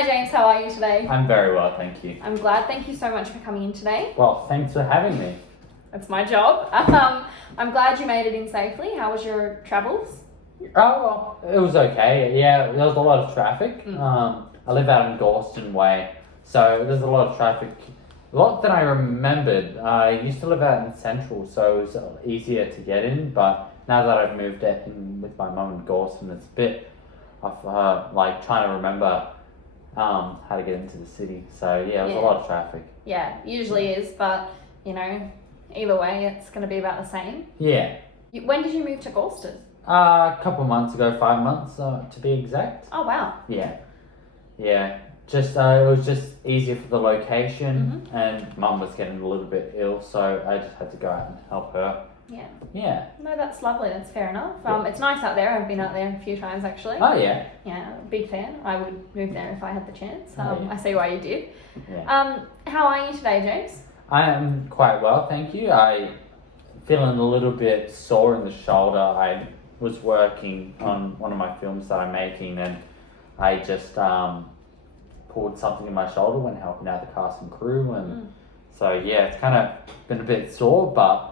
Hi James, how are you today? I'm very well, thank you. I'm glad. Thank you so much for coming in today. Well, thanks for having me. That's my job. I'm glad you made it in safely. How was your travels? Oh, well, it was okay. Yeah, there was a lot of traffic. I live out in Gorston Way, so there's a lot of traffic. A lot that I remembered. I used to live out in Central, so it was easier to get in, but now that I've moved in with my mum in Gorston, it's a bit of like trying to remember how to get into the city. So yeah, it was a lot of traffic. Yeah, usually is, but you know, either way, it's going to be about the same. Yeah. When did you move to Gorston? A couple months ago, 5 months to be exact. Oh wow. Yeah. Just it was just easier for the location, and Mum was getting a little bit ill, so I just had to go out and help her. Yeah. No, that's lovely. That's fair enough. Yeah. It's nice out there. I've been out there a few times actually. Oh yeah. Yeah, big fan. I would move there if I had the chance. Yeah. I see why you did. Yeah. How are you today, James? I am quite well, thank you. I feeling a little bit sore in the shoulder. I was working on one of my films that I'm making, and I just pulled something in my shoulder when helping out the cast and crew, and so yeah, it's kind of been a bit sore, but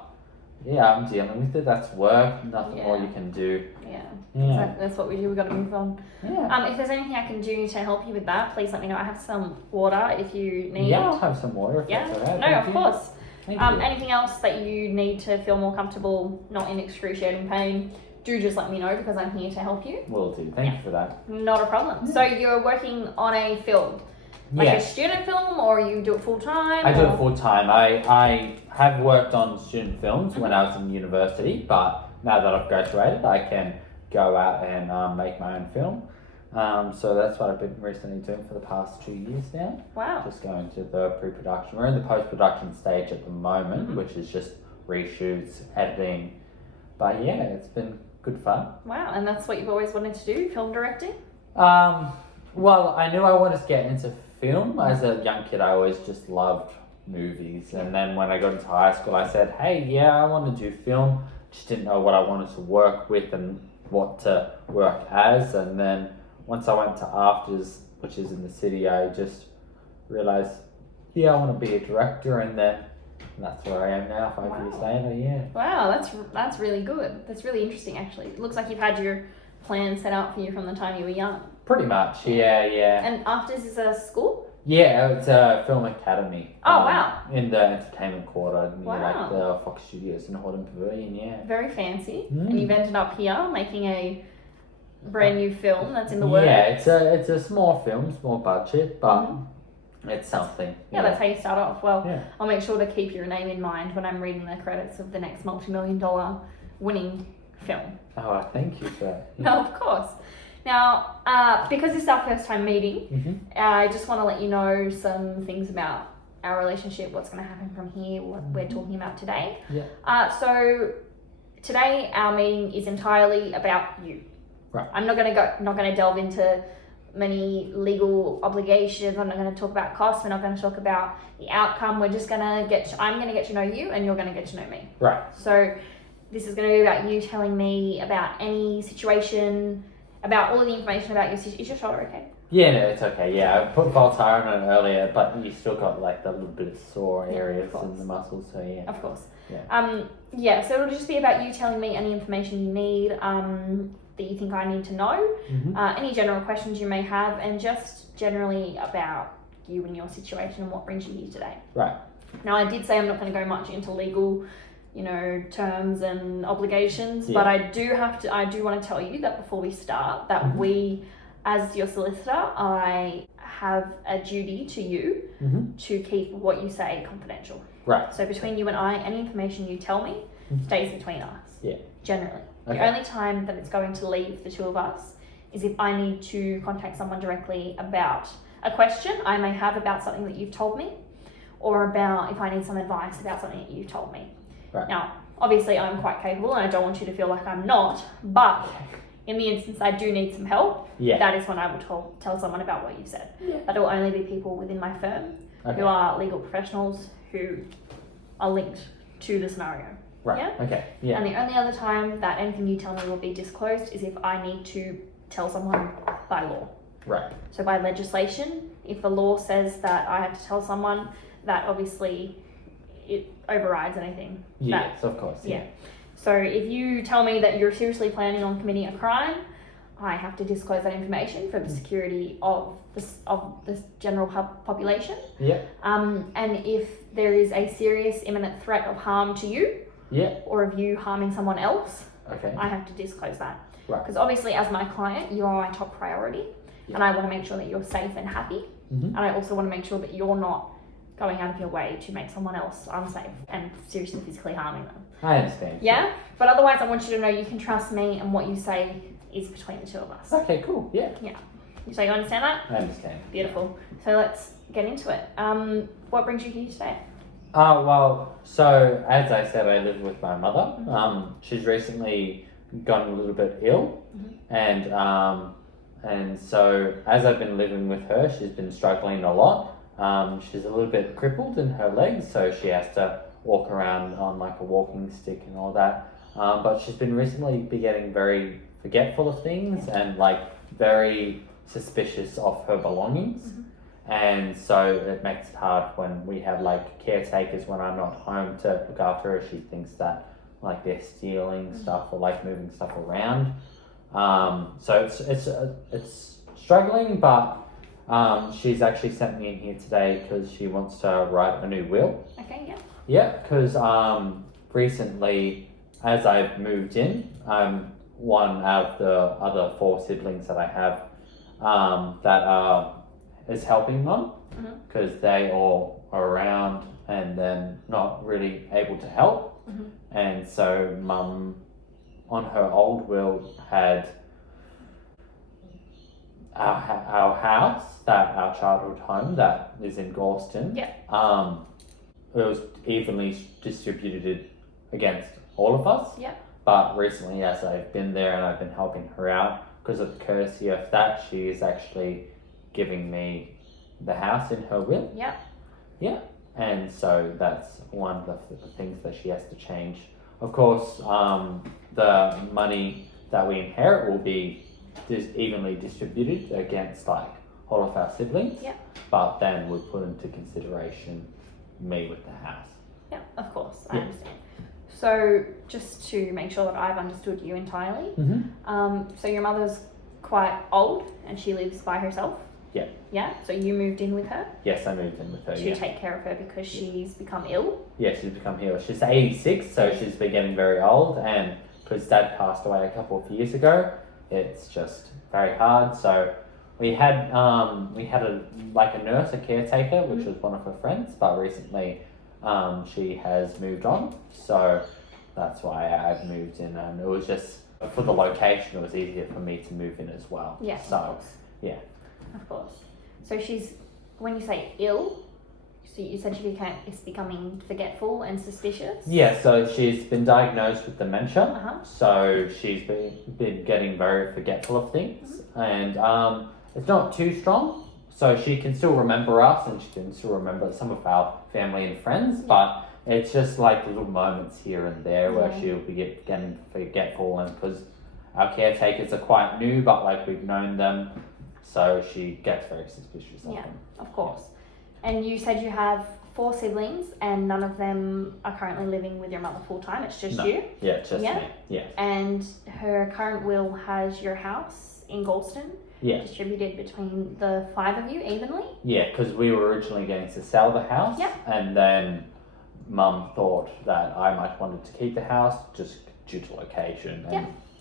yeah, I'm dealing with it. That's work. Nothing more you can do. Yeah. Yeah. That's what we do. We've got to move on. Yeah. If there's anything I can do to help you with that, please let me know. I have some water if you need. Yeah, I'll have some water if that's alright. No, of course. Thank you. Anything else that you need to feel more comfortable, not in excruciating pain, do just let me know because I'm here to help you. Will do. Thank you for that. Not a problem. So you're working on a film, like a student film, or you do it full time? I do it full time. I have worked on student films when I was in university, but now that I've graduated, I can go out and make my own film. So that's what I've been recently doing for the past 2 years now. Wow. Just going to the pre-production. We're in the post-production stage at the moment, which is just reshoots, editing. But yeah, it's been good fun. Wow, and that's what you've always wanted to do, film directing? Well, I knew I wanted to get into film. As a young kid, I always just loved movies. And then when I got into high school, I said, hey, yeah, I want to do film. Just didn't know what I wanted to work with and what to work as. And then once I went to Afters, which is in the city, I just realized, yeah, I want to be a director. And then that's where I am now, 5 years later, yeah. Wow, that's really good. That's really interesting, actually. It looks like you've had your plan set out for you from the time you were young. Pretty much, yeah. And Afters is a school? Yeah, it's a film academy. Oh, wow. In the entertainment quarter, near Wow. like the Fox Studios in Horton Pavilion, yeah. Very fancy. And you've ended up here making a brand new film that's in the works. Yeah, it's a small film, small budget, but it's something. Yeah, that's how you start off. Well, Yeah. I'll make sure to keep your name in mind when I'm reading the credits of the next multi-million-dollar winning film. Oh, thank you for that. Yeah. No, of course. Now, because this is our first time meeting, I just want to let you know some things about our relationship, what's going to happen from here, what we're talking about today. Yeah. So today our meeting is entirely about you. Right. I'm not going to delve into many legal obligations. I'm not going to talk about costs. We're not going to talk about the outcome. We're just going to I'm going to get to know you, and you're going to get to know me. Right. So this is going to be about you telling me about any situation, about all of the information about your situation. Is your shoulder okay? Yeah, no, it's okay. Yeah, I put Voltaren on it earlier, but you still got like the little bit of sore areas in the muscles, so yeah. Of course. Yeah. So it'll just be about you telling me any information you need, that you think I need to know, any general questions you may have, and just generally about you and your situation and what brings you here today. Right. Now, I did say I'm not going to go much into legal, terms and obligations, but I do want to tell you that before we start, that we, as your solicitor, I have a duty to you to keep what you say confidential. Right. So between you and I, any information you tell me stays between us. Yeah. Generally. Okay. The only time that it's going to leave the two of us is if I need to contact someone directly about a question I may have about something that you've told me, or about if I need some advice about something that you've told me. Right. Now, obviously I'm quite capable and I don't want you to feel like I'm not, but in the instance I do need some help, that is when I will tell someone about what you've said. But it will only be people within my firm who are legal professionals who are linked to the scenario. Right. Yeah? Okay. Yeah. And the only other time that anything you tell me will be disclosed is if I need to tell someone by law. Right. So by legislation, if the law says that I have to tell someone, that obviously it overrides anything. Yes, of course. Yeah. So if you tell me that you're seriously planning on committing a crime, I have to disclose that information for the security of the general population. Yeah. And if there is a serious imminent threat of harm to you, Yeah. or of you harming someone else, Okay. I have to disclose that. Right. Because obviously, as my client, you are my top priority, and I want to make sure that you're safe and happy. Mm-hmm. And I also want to make sure that you're not going out of your way to make someone else unsafe and seriously physically harming them. I understand. Yeah? But otherwise, I want you to know you can trust me, and what you say is between the two of us. Okay, cool. Yeah. So you understand that? I understand. Beautiful. So let's get into it. What brings you here today? Well, so as I said, I live with my mother. Mm-hmm. She's recently gotten a little bit ill, Mm-hmm. and so as I've been living with her, she's been struggling a lot. She's a little bit crippled in her legs, so she has to walk around on like a walking stick and all that. But she's been recently getting very forgetful of things and like very suspicious of her belongings. Mm-hmm. And so it makes it hard when we have like caretakers when I'm not home to look after her. She thinks that like they're stealing stuff or like moving stuff around. So it's struggling, but she's actually sent me in here today because she wants to write a new will. Okay, yeah. Yeah, because recently, as I've moved in, I'm one out of the other 4 siblings that I have that is helping Mum, because they all are around and then not really able to help. And so Mum, on her old will, had our house, that our childhood home that is in Galston. Yeah. It was evenly distributed against all of us. Yeah. But recently, as I've been there and I've been helping her out, because of the courtesy of that, she is actually giving me the house in her will. Yeah. Yeah. And so that's one of the things that she has to change. Of course, the money that we inherit will be evenly distributed against like all of our siblings. Yeah. But then we put into consideration me with the house. Yeah, of course, I understand. So just to make sure that I've understood you entirely, so your mother's quite old and she lives by herself? Yeah. Yeah, so you moved in with her? Yes, I moved in with her, to take care of her because she's become ill? Yeah, she's become ill. She's 86, so she's been getting very old, and because Dad passed away a couple of years ago, it's just very hard. So we had a nurse, a caretaker, which was one of her friends, but recently she has moved on, so that's why I've moved in, and it was just for the location, it was easier for me to move in as well. Yeah, so of course. Yeah. Of course. So she's, when you say ill, so you said is becoming forgetful and suspicious? Yeah, so she's been diagnosed with dementia, Uh-huh. so she's been getting very forgetful of things, and it's not too strong, so she can still remember us and she can still remember some of our family and friends, but it's just like little moments here and there where she'll be getting forgetful, and because our caretakers are quite new, but like we've known them, so she gets very suspicious of them. Yeah, of course. And you said you have 4 siblings and none of them are currently living with your mother full time, it's just you? Yeah, it's just me. Yeah. And her current will has your house in Galston distributed between the 5 of you evenly? Yeah, because we were originally going to sell the house, and then Mum thought that I might wanted to keep the house just due to location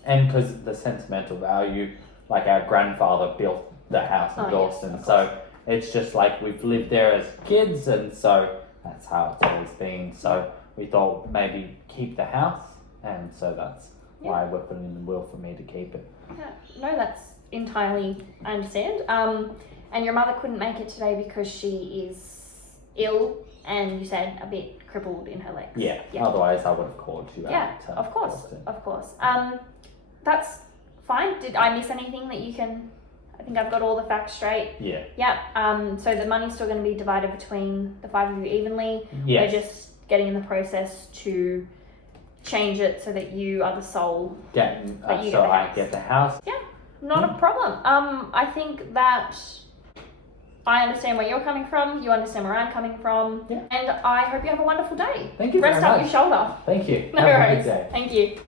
and because the sentimental value, like our grandfather built the house in Galston, so it's just like we've lived there as kids, and so that's how it's always been. So we thought maybe keep the house, and so that's why we're putting in the will for me to keep it. Yeah, no, that's entirely, I understand. And your mother couldn't make it today because she is ill and you said a bit crippled in her legs. Yeah. Otherwise I would have called you out. Yeah, of course, Galston. of course. That's fine. Did I miss anything that you can? I think I've got all the facts straight. Yeah. Yeah. So the money's still going to be divided between the 5 of you evenly. Yes. We're just getting in the process to change it so that you are the sole. I get the house. Yeah. Not a problem. I think that I understand where you're coming from. You understand where I'm coming from. Yeah. And I hope you have a wonderful day. Thank you Rest very up much. your shoulder. Thank you. No Have a worries. good day. Thank you.